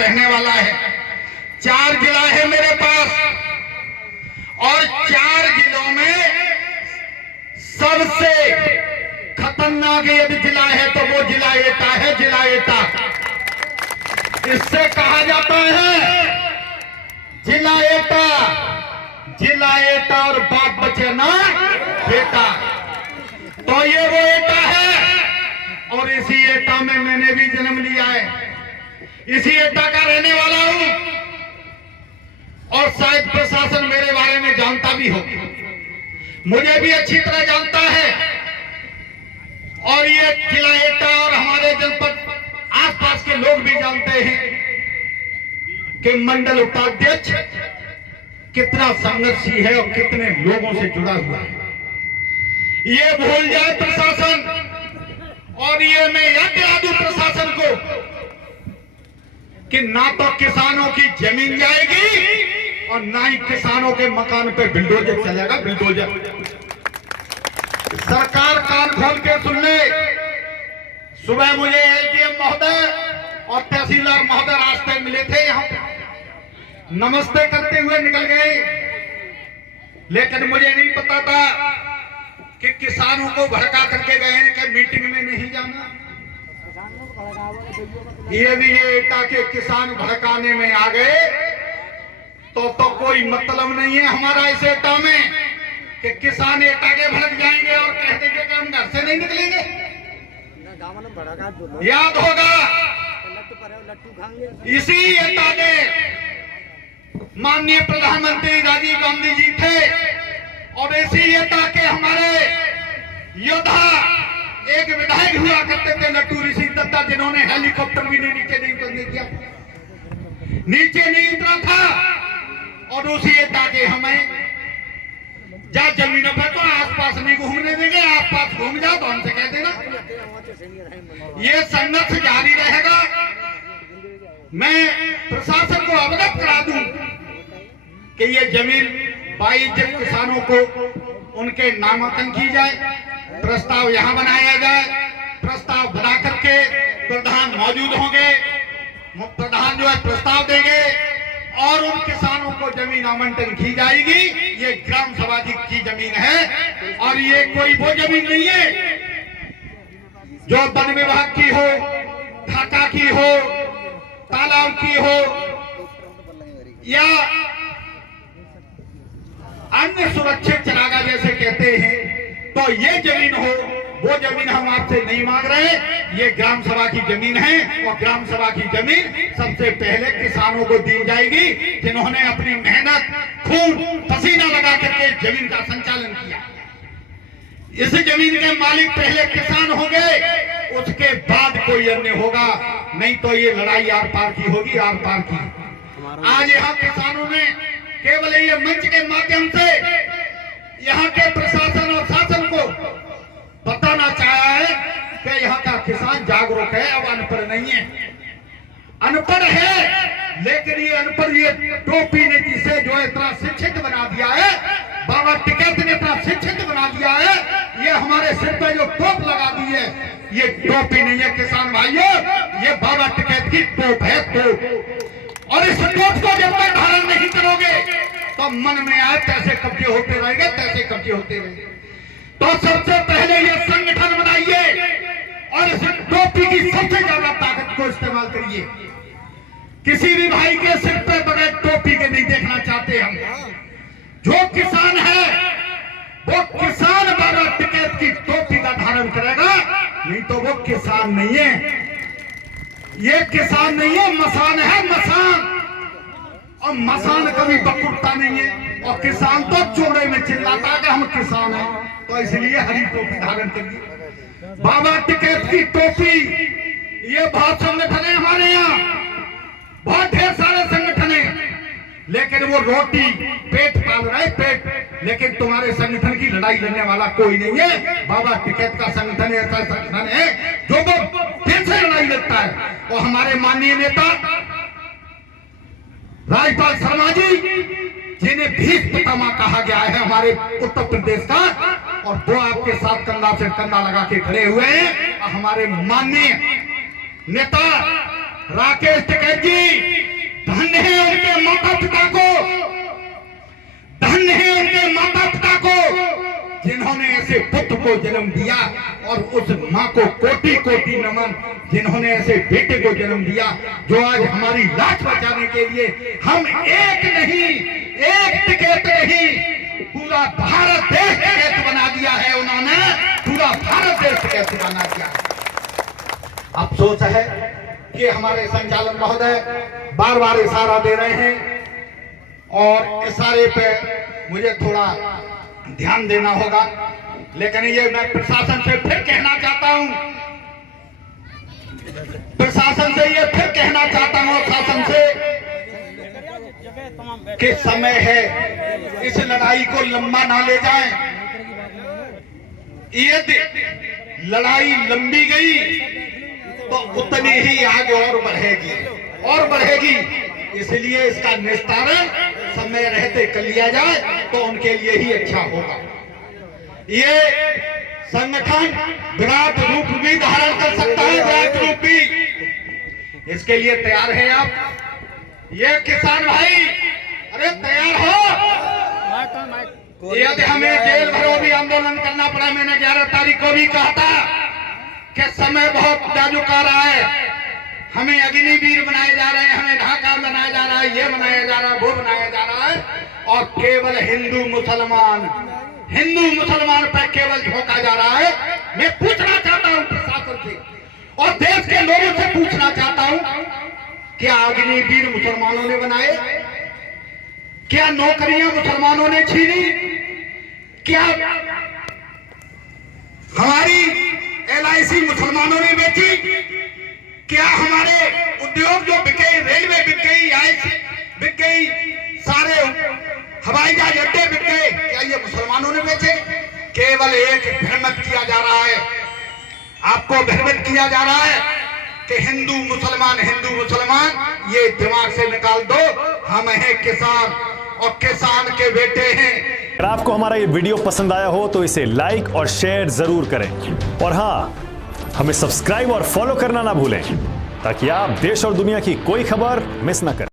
रहने वाला है। 4 जिला है मेरे पास और 4 जिलों में सबसे खतरनाक यदि जिला है तो वो जिला एटा है। जिला एटा इससे कहा जाता है जिला एटा। जिला एटा और बाप बचे ना बेटा, तो ये वो एटा है और इसी एटा में मैंने भी जन्म लिया है। इसी एटा का रहने वाला हूं और शायद प्रशासन मेरे बारे में जानता भी हो, मुझे भी अच्छी तरह जानता है। और ये जिला एटा और हमारे जनपद आसपास के लोग भी जानते हैं कि मंडल उपाध्यक्ष कितना संघर्षी है और कितने लोगों से जुड़ा हुआ है। ये भूल जाए प्रशासन, और ये मैं याद दिला दूं प्रशासन को कि ना तो किसानों की जमीन जाएगी और ना ही किसानों के मकान पे बिल्डोजर चलेगा। बिल्डोजर सरकार कान खोल के सुन ले। सुबह मुझे एसडीएम महोदय और तहसीलदार महोदय रास्ते मिले थे, यहाँ नमस्ते करते हुए निकल गए, लेकिन मुझे नहीं पता था कि किसानों को भड़का करके गए हैं कि मीटिंग में नहीं जाना। ये भी ये एटा के किसान भड़काने में आ गए तो कोई मतलब नहीं है हमारा इस एटा में कि किसान एटा के भड़क जाएंगे और कह देंगे कि हम घर से नहीं निकलेंगे। याद होगा इसी एटा ने माननीय प्रधानमंत्री राजीव गांधी जी थे और इसी एटा के हमारे योद्धा एक विधायक हुआ करते थे लट्टू ऋषि दत्ता, जिन्होंने हेलीकॉप्टर भी नीचे नहीं उतरने दिया, नीचे नहीं उतरा था। और उसी एटा के हमें जा जमीनों पर तो आसपास नहीं घूमने देंगे, आसपास घूम जाओ तो हमसे कह देना। ये संघर्ष जारी रहेगा। मैं प्रशासन को अवगत करा दूं कि ये जमीन 22 किसानों को उनके नामांकन की जाए, प्रस्ताव यहां बनाया जाए। प्रस्ताव बना करके प्रधान मौजूद होंगे, प्रधान जो है प्रस्ताव देंगे और उन किसानों को जमीन आवंटन की जाएगी। ये ग्राम सभा की जमीन है और ये कोई वो जमीन नहीं है जो वन विभाग की हो, ढाका की हो, तालाब की हो या अन्य सुरक्षित चरागा जैसे कहते हैं, तो ये जमीन हो, वो जमीन हम आपसे नहीं मांग रहे। ये ग्राम सभा की जमीन है और ग्राम सभा की जमीन सबसे पहले किसानों को दी जाएगी जिन्होंने अपनी मेहनत, खून, पसीना लगा करके जमीन का संचालन किया। इस जमीन के मालिक पहले किसान होंगे, उसके बाद कोई अन्य होगा, नहीं तो ये लड़ाई आर पार की होगी, आर पार की। आज यहाँ किसानों ने केवल ये मंच के माध्यम से यहाँ के प्रशासन और शासन को बताना चाहा है कि यहाँ का किसान जागरूक है, अब अनपढ़ नहीं है। अनपढ़ है लेकिन ये अनपढ़ ये टोपी ने जिसे जो है इतना शिक्षित बना दिया है, बाबा टिकैत ने इतना शिक्षित बना दिया है, ये हमारे सिर पे जो टोप लगा दी है, ये टोपी नहीं है किसान भाइयों, ये बाबा टिकैत की टोप है, टोप। और इस टोप को जब तक धारण नहीं करोगे तो मन में आए तैसे कब्जे होते रहेंगे, तैसे कब्जे होते रहेंगे। तो सबसे पहले ये संगठन बनाइए और इस टोपी की सबसे ज्यादा ताकत को इस्तेमाल करिए। किसी भी भाई के सिर पे बगैर टोपी के नहीं देखना चाहते हम। जो किसान है वो किसान बाबा टिकैत की टोपी का धारण करेगा, नहीं तो वो किसान नहीं है। ये किसान नहीं है, मसान है, मसान। और मसान कभी बकुटता नहीं है और किसान तो चोड़े में चिल्लाता है कि हम किसान हैं, तो इसलिए हरी टोपी धारण करिए। बाबा टिकैत की टोपी, ये बहुत संगठन है हमारे यहाँ, बहुत ढेर सारे संगठन है, लेकिन वो रोटी पेट पाल रहे पेट, लेकिन तुम्हारे संगठन की लड़ाई लड़ने वाला कोई नहीं है। बाबा टिकैत का संगठन ऐसा संगठन है जो वो दिल से लड़ाई लड़ता है। और हमारे माननीय नेता राजपाल शर्मा जी, जिन्हें भीष्म पितामह कहा गया है हमारे उत्तर प्रदेश का, और वो आपके साथ कंधा से कंधा लगा के खड़े हुए हैं। और हमारे माननीय नेता राकेश टिकैत जी, को जन्म दिया, और उस माँ को कोटि कोटि नमन जिन्होंने ऐसे बेटे को जन्म दिया जो आज हमारी लाज बचाने के लिए हम एक नहीं, एक टिकट नहीं, पूरा भारत देश टिकट बना दिया है उन्होंने, पूरा भारत देश टिकट बना दिया है। अफसोस है कि हमारे संचालन महोदय बार बार इशारा दे रहे हैं, और इशारे पे मुझे थोड़ा ध्यान देना होगा, लेकिन ये मैं प्रशासन से फिर कहना चाहता हूं, प्रशासन से ये फिर कहना चाहता हूं, शासन से कि समय है, इस लड़ाई को लंबा ना ले जाएं। ये लड़ाई लंबी गई तो उतनी ही आगे और बढ़ेगी, और बढ़ेगी। इसलिए इसका निस्तारण समय रहते कर लिया जाए तो उनके लिए ही अच्छा होगा। ये संगठन विराट रूप भी धारण कर सकता है, विराट रूप भी। इसके लिए तैयार हैं आप? ये किसान भाई, अरे तैयार हो? यदि हमें जेल भरो भी आंदोलन करना पड़ा, मैंने 11 तारीख को भी कहा था कि समय बहुत नाजुक आ रहा है, हमें अग्निवीर बनाए जा रहे हैं, हमें ढाका बनाया जा रहा है, ये बनाया जा रहा है, वो बनाया जा रहा है, और केवल हिंदू मुसलमान पर केवल झोंका जा रहा है। मैं पूछना चाहता हूं प्रशासन से और देश के लोगों से पूछना चाहता हूं, क्या अग्निवीर मुसलमानों ने बनाए? क्या नौकरियां मुसलमानों ने छीनी? क्या हमारी LIC मुसलमानों ने बेची? क्या हमारे उद्योग जो बिक गए, रेलवे बिक गई, बिक गई, सारे हवाई जहाज अड्डे बिक गए, क्या ये मुसलमानों ने बेचे? केवल एक भ्रमित किया जा रहा है, आपको भ्रमित किया जा रहा है कि हिंदू मुसलमान, ये दिमाग से निकाल दो। हम हैं किसान, और किसान के बेटे हैं। अगर आपको हमारा ये वीडियो पसंद आया हो तो इसे लाइक और शेयर जरूर करें, और हाँ, हमें सब्सक्राइब और फॉलो करना ना भूलें ताकि आप देश और दुनिया की कोई खबर मिस ना करें।